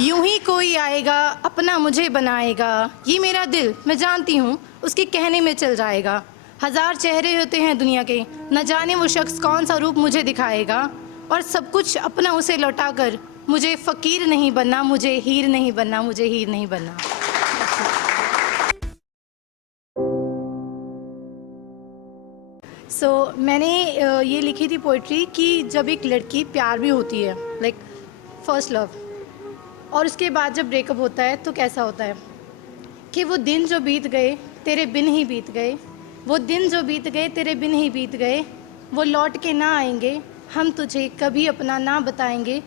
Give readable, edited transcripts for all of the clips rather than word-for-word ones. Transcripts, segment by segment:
यूं ही कोई आएगा अपना मुझे बनाएगा, ये मेरा दिल मैं जानती हूँ उसके कहने में चल जाएगा। हजार चेहरे होते हैं दुनिया के, न जाने वो शख्स कौन सा रूप मुझे दिखाएगा। और सब कुछ अपना उसे लौटा कर मुझे फ़कीर नहीं बनना, मुझे हीर नहीं बनना, मुझे हीर नहीं बनना। मैंने ये लिखी थी पोइट्री कि जब एक लड़की प्यार भी होती है, लाइक फर्स्ट लव, और उसके बाद जब ब्रेकअप होता है तो कैसा होता है कि वो दिन जो बीत गए तेरे बिन ही बीत गए, वो दिन जो बीत गए तेरे बिन ही बीत गए, वो लौट के ना आएंगे, हम तुझे कभी अपना ना बताएंगे।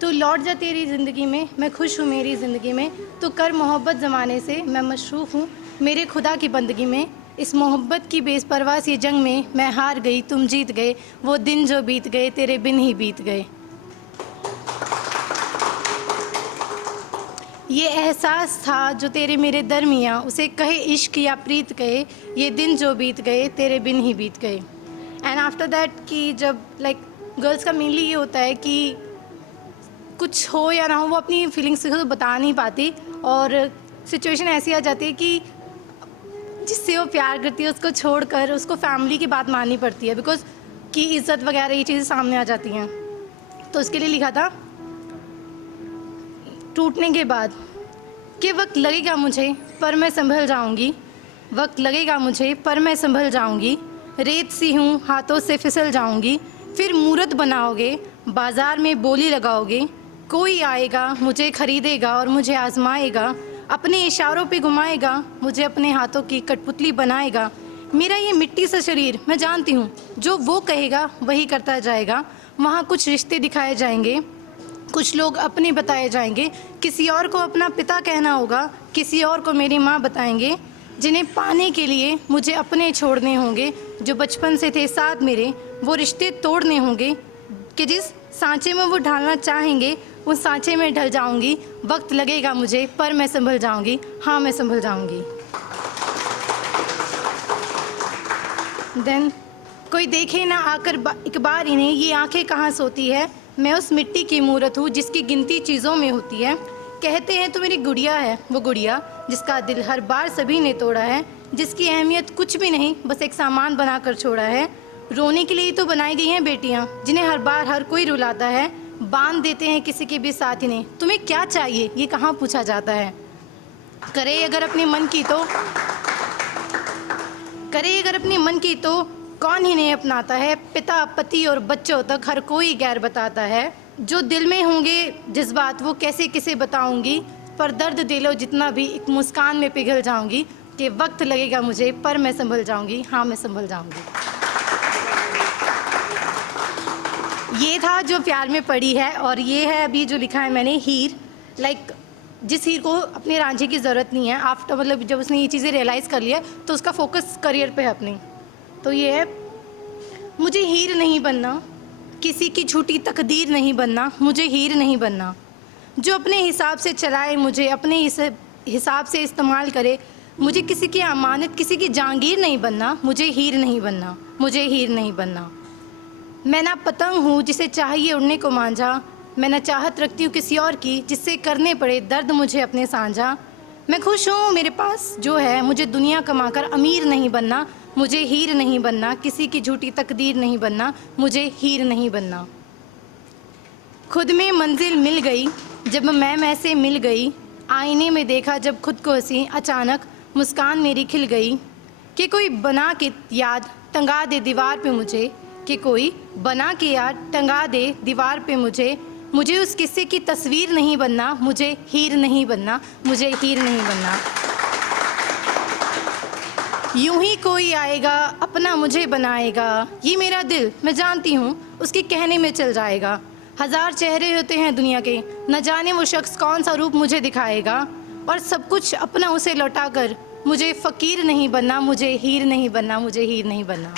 तू लौट जा तेरी ज़िंदगी में, मैं खुश हूँ मेरी ज़िंदगी में, तू कर मोहब्बत ज़माने से, मैं मशरूफ़ हूँ मेरे खुदा की बंदगी में। इस मोहब्बत की बेपरवाह सी जंग में मैं हार गई, तुम जीत गए, वो दिन जो बीत गए तेरे बिन ही बीत गए। ये एहसास था जो तेरे मेरे दरमियाँ, उसे कहे इश्क या प्रीत कहे, ये दिन जो बीत गए तेरे बिन ही बीत गए। एंड आफ्टर दैट कि जब लाइक गर्ल्स का मेनली ये होता है कि कुछ हो या ना हो वो अपनी फीलिंग्स को तो बता नहीं पाती, और सिचुएशन ऐसी आ जाती है कि जिससे वो प्यार करती है उसको छोड़कर उसको फैमिली की बात माननी पड़ती है, बिकॉज की इज़्ज़त वगैरह ये चीज़ें सामने आ जाती हैं। तो उसके लिए लिखा था टूटने के बाद कि वक्त लगेगा मुझे पर मैं संभल जाऊंगी, वक्त लगेगा मुझे पर मैं संभल जाऊंगी, रेत सी हूँ हाथों से फिसल जाऊंगी, फिर मूरत बनाओगे बाज़ार में बोली लगाओगे, कोई आएगा मुझे ख़रीदेगा और मुझे आजमाएगा, अपने इशारों पे घुमाएगा, मुझे अपने हाथों की कठपुतली बनाएगा। मेरा ये मिट्टी सा शरीर मैं जानती हूँ जो वो कहेगा वही करता जाएगा। वहाँ कुछ रिश्ते दिखाए जाएंगे, कुछ लोग अपने बताए जाएंगे, किसी और को अपना पिता कहना होगा, किसी और को मेरी माँ बताएंगे, जिन्हें पाने के लिए मुझे अपने छोड़ने होंगे, जो बचपन से थे साथ मेरे वो रिश्ते तोड़ने होंगे, कि जिस सांचे में वो ढालना चाहेंगे उस सांचे में ढल जाऊंगी, वक्त लगेगा मुझे पर मैं संभल जाऊंगी, हाँ मैं संभल जाऊंगी। देन कोई देखे ना आकर एक बार इन्हें, ये आंखें कहाँ सोती है, मैं उस मिट्टी की मूरत हूँ जिसकी गिनती चीज़ों में होती है। कहते हैं तो मेरी गुड़िया है वो गुड़िया जिसका दिल हर बार सभी ने तोड़ा है, जिसकी अहमियत कुछ भी नहीं बस एक सामान बना कर छोड़ा है। रोने के लिए तो बनाई गई हैं बेटियाँ जिन्हें हर बार हर कोई रुलाता है, बांध देते हैं किसी के भी साथ इन्हें, तुम्हें क्या चाहिए ये कहाँ पूछा जाता है। करे अगर अपने मन की तो कौन इन्हें अपनाता है, पिता पति और बच्चों तक हर कोई गैर बताता है। जो दिल में होंगे जज्बात वो कैसे किसे बताऊंगी, पर दर्द दे लो जितना भी एक मुस्कान में पिघल जाऊंगी, कि वक्त लगेगा मुझे पर मैं संभल जाऊंगी, हाँ मैं संभल जाऊंगी। ये था जो प्यार में पड़ी है, और ये है अभी जो लिखा है मैंने हीर। लाइक जिस हीर को अपने रांझे की ज़रूरत नहीं है, आफ्टर मतलब जब उसने ये चीज़ें रियलाइज़ कर लिया तो उसका फोकस करियर पे है अपनी। तो ये है, मुझे हीर नहीं बनना, किसी की झूठी तकदीर नहीं बनना, मुझे हीर नहीं बनना। जो अपने हिसाब से चलाए मुझे अपने हिसाब से इस्तेमाल करे, मुझे किसी की अमानत किसी की जागीर नहीं बनना, मुझे हीर नहीं बनना, मुझे हीर नहीं बनना। मैं ना पतंग हूँ जिसे चाहिए उड़ने को मांझा, मैं ना चाहत रखती हूँ किसी और की जिससे करने पड़े दर्द मुझे अपने साझा। मैं खुश हूँ मेरे पास जो है, मुझे दुनिया कमाकर अमीर नहीं बनना, मुझे हीर नहीं बनना, किसी की झूठी तकदीर नहीं बनना, मुझे हीर नहीं बनना। खुद में मंजिल मिल गई जब मैं से मिल गई, आईने में देखा जब खुद को हंसी, अचानक मुस्कान मेरी खिल गई। कि कोई बना के याद टंगा दे दीवार पे मुझे, कि कोई बना के याद टंगा दे दीवार पे मुझे, मुझे उस किस्से की तस्वीर नहीं बनना, मुझे हीर नहीं बनना, मुझे हीर नहीं बनना। यूं ही कोई आएगा अपना मुझे बनाएगा, ये मेरा दिल मैं जानती हूँ उसके कहने में चल जाएगा। हजार चेहरे होते हैं दुनिया के, न जाने वो शख्स कौन सा रूप मुझे दिखाएगा। और सब कुछ अपना उसे लौटा कर मुझे फ़कीर नहीं बनना, मुझे हीर नहीं बनना, मुझे हीर नहीं बनना।